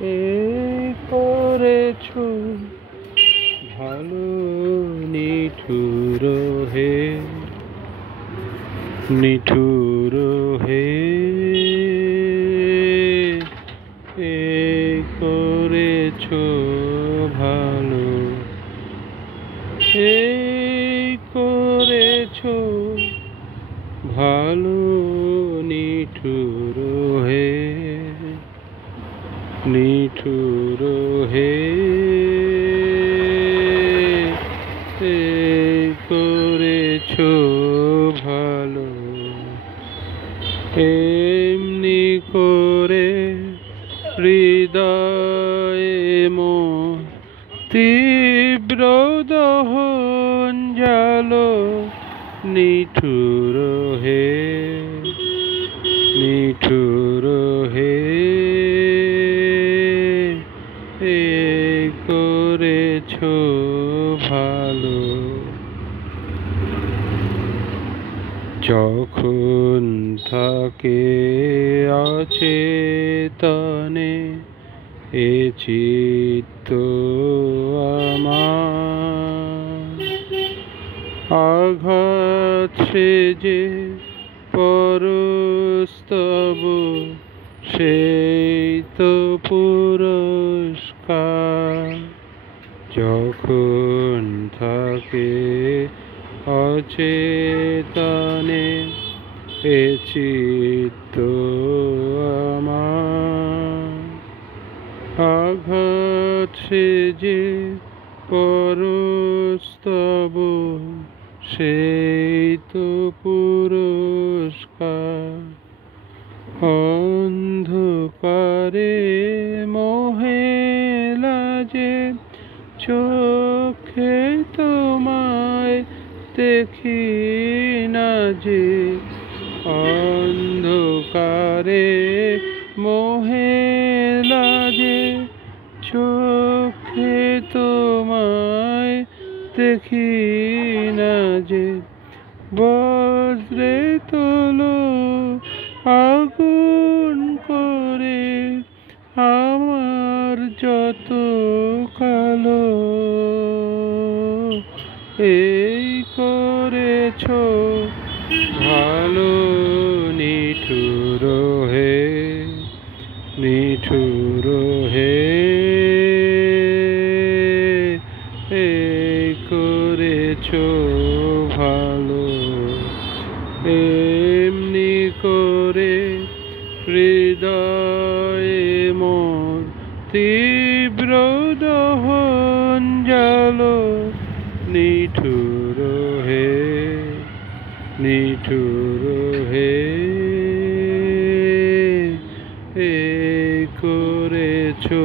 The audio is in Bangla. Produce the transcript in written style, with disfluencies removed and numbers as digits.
এই করেছো ভালো, নিঠুর হে, নিঠুর হে, এই করেছো ভালো, এই করেছো ভালো, নিঠুর হে, নিঠুর হে, এই করেছো ভালো। এমনি করে হৃদয়ে মোর তীব্র দহন জালো, নিঠুর হে, নিঠুর হে, এই করেছো ভালো। যখন থাকে অচেতনে এ চিত্ত আমার, আঘাত সেজে পরস্তব, সেই তো পুরস্কার। যখন থাকে অচেতনে এ চিত্ত আমার, আঘাত সেজে পরস্তব, সেই তো পুরস্কার। অন্ধকারে মোহে লাজে চোখে তোমায় দেখি না যে, অন্ধকারে মোহে লাজে চোখে তোমায় দেখি না যে, বজ্রে তোলো আগুন করে আমার যত কালো, এই করেছো ভালো, নিঠুর হে, নিঠুর হে, এই করেছো ভালো। এমনি করে হৃদয়ে মোর তীব্র দহন জালো, নিঠুর হে, নিঠুর হে, এই করেছো